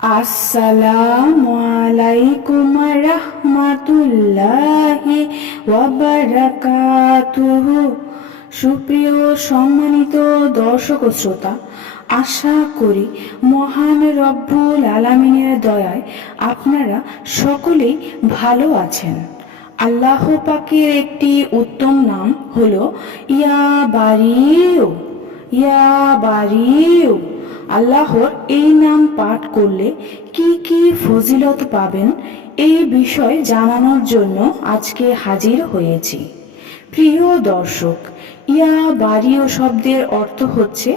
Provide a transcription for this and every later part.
আসসালামু আলাইকুম রাহমাতুল্লাহি ওয়া বারাকাতুহু। সুপ্রিয় সম্মানিত দর্শক ও শ্রোতা, আশা করি মহান রব্বুল আলামিনের দয়ায় আপনারা সকলেই ভালো আছেন। আল্লাহ পাকের একটি উত্তম নাম হলো ইয়া বারিউ। ইয়া বারিউ। আল্লাহর এই নাম পাঠ করলে কি কি ফজিলত পাবেন এই বিষয় জানানোর জন্য আজকে হাজির হয়েছি। প্রিয় দর্শক, ইয়া বারিও শব্দের অর্থ হচ্ছে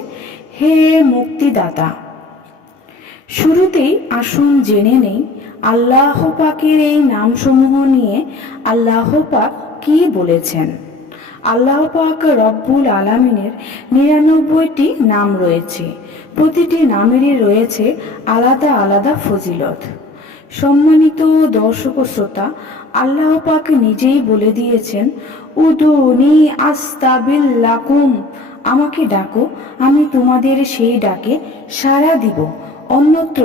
হে মুক্তিদাতা। শুরুতেই আসুন জেনে নেই আল্লাহ পাকের এই নামসমূহ নিয়ে আল্লাহ পাক কি বলেছেন। আল্লাহ পাক রব্বুল আলামিনের ৯৯টি নাম রয়েছে। প্রতিটি নামেরই রয়েছে আলাদা আলাদা ফজিলত। সম্মানিত দর্শক ও শ্রোতা, আল্লাহ পাক নিজেই বলে দিয়েছেন, উদুনি আস্তাবিল লাকুম, আমাকে ডাকো, আমি তোমাদের সেই ডাকে সাড়া দিব। অন্যত্র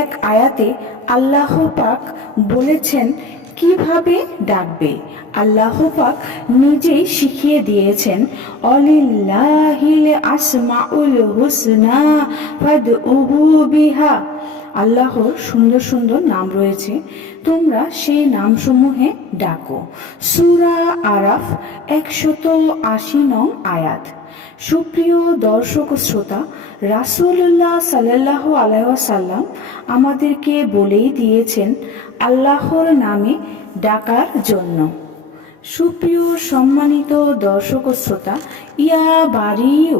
এক আয়াতে আল্লাহ পাক বলেছেন কিভাবে ডাকবে। আল্লাহ পাক নিজেই শিখিয়ে দিয়েছেন, অলিল্লাহিল আসমাউল হুসনা ফাদউহু বিহা। আল্লাহর সুন্দর সুন্দর নাম রয়েছে, তোমরা সেই নামসমূহে ডাকো। সূরা আরাফ ১৮০ নং আয়াত। সুপ্রিয় দর্শক ও শ্রোতা, রাসূলুল্লাহ সাল্লাল্লাহু আলাইহি ওয়াসাল্লাম আমাদেরকে বলেই দিয়েছেন আল্লাহর নামে ডাকার জন্য। সুপ্রিয় সম্মানিত দর্শক ও শ্রোতা, ইয়া বারিউ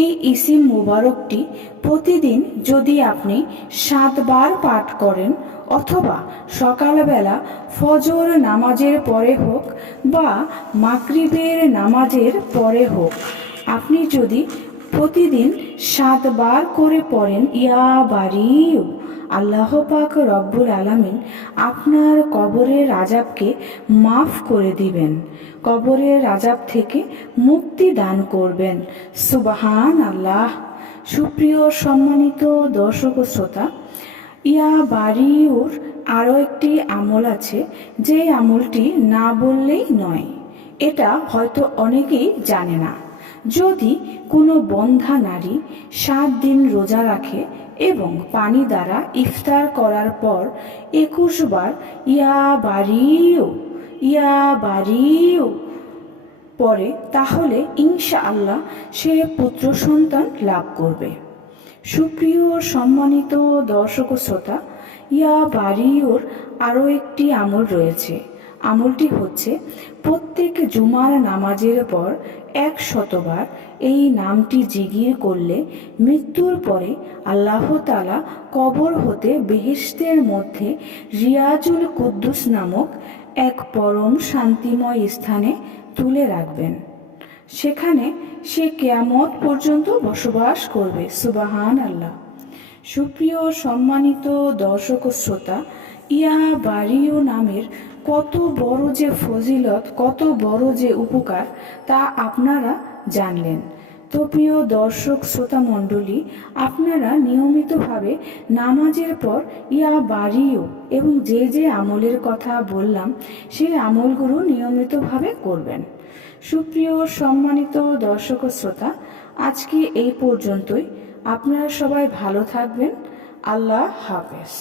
এই ইসিম মুবারকটি প্রতিদিন যদি আপনি ৭ বার পাঠ করেন, অথবা সকালবেলা ফজর নামাজের পরে হোক বা মাগরিবের নামাজের পরে হোক, আপনি যদি প্রতিদিন ৭ বার করে পড়েন ইয়া বারিউ, আল্লাহ পাক রব্বুল আলামিন আপনার কবরের আযাবকে মাফ করে দিবেন, কবরের আযাব থেকে মুক্তি দান করবেন। সুবহান আল্লাহ। সুপ্রিয় সম্মানিত দর্শক ও শ্রোতা, ইয়া বারিউর আরও একটি আমল আছে, যে আমলটি না বললেই নয়। এটা হয়তো অনেকেই জানে না। যদি কোনো বন্ধা নারী ৭ দিন রোজা রাখে এবং পানি দ্বারা ইফতার করার পর ২১ বার ইয়া বারিউ, ইয়া বারিউ পরে, তাহলে ইনশাআল্লাহ সে পুত্র সন্তান লাভ করবে। সুপ্রিয় সম্মানিত দর্শক ও শ্রোতা, ইয়া বারিউর আরও একটি আমল রয়েছে। আমলটি হচ্ছে প্রত্যেক জুমার নামাজের পর ১০০ বার এই নামটি জিকির করলে মৃত্যুর পরে আল্লাহ তাআলা কবর হতে বেহেশতের মধ্যে রিয়াজুল কুদ্দুস নামক এক পরম শান্তিময় স্থানে তুলে রাখবেন। সেখানে সে কিয়ামত পর্যন্ত বসবাস করবে। সুবহান আল্লাহ। সুপ্রিয় সম্মানিত দর্শক ও শ্রোতা, ইয়া বারিউ নামের কত বড় যে ফজিলত, কত বড় যে উপকার, তা আপনারা জানলেন। তো প্রিয় দর্শক শ্রোতা মণ্ডলী, আপনারা নিয়মিতভাবে নামাজের পর ইয়া বারিউ এবং যে যে আমলের কথা বললাম সেই আমলগুলো নিয়মিতভাবে করবেন। সুপ্রিয় সম্মানিত দর্শক ও শ্রোতা, আজকে এই পর্যন্তই। আপনারা সবাই ভালো থাকবেন। আল্লাহ হাফেজ।